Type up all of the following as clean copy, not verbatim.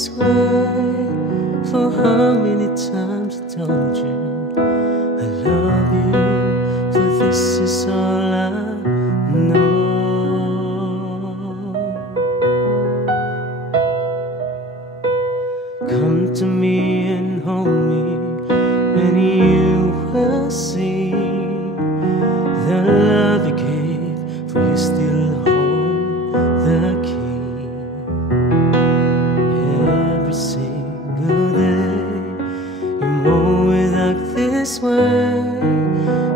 this way. For how many times I told you I love you, for this is all I know. Come to me and hold me, and you will see the love you gave, for you still hold the key. Every single day you move it up this way.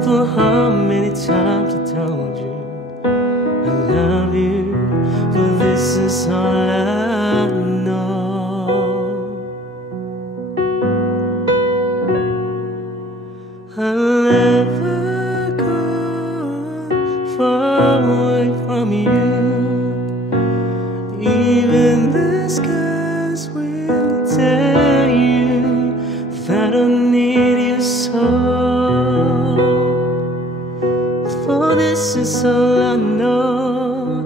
For how many times I told you I love you, for this is all I know. I'll never go far away from you. Even the skies will tell you that I need you so. For this is all I know.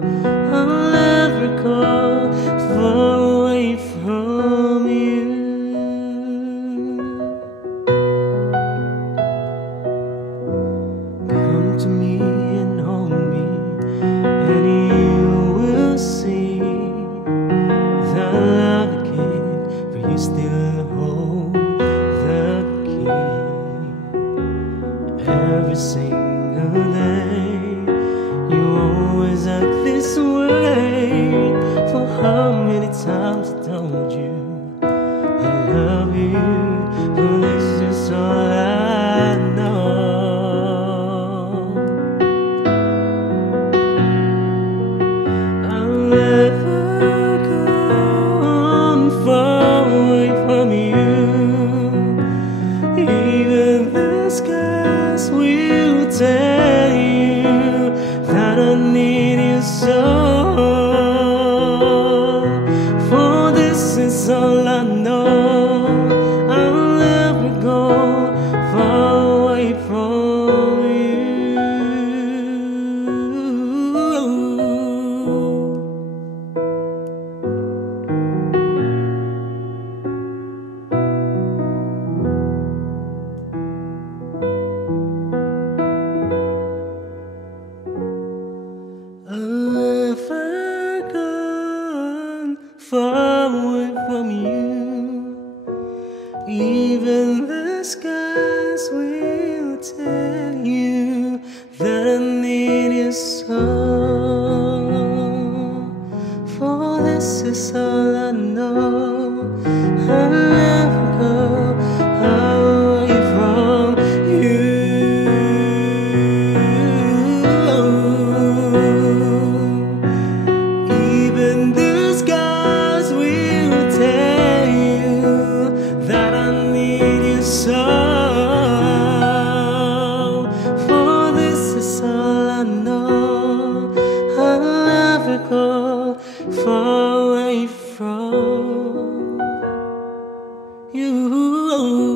I'll never go far away from you. Come to me and hold me, and you will see the love you gave, for you still hold the key. Every single day you always act this way. For how many times I told you I love you, for this is all I know. I'll never go far away from you. Even the skies will tell you that I need you so. For this is all I know. I'll never go far away from you. I'll never go far away from you. Even the skies will tell you that I need you so. For this is all I know. I'll never go away from you. Even the skies will tell you that I need you so. For this is all I know. I'll never go far away from you.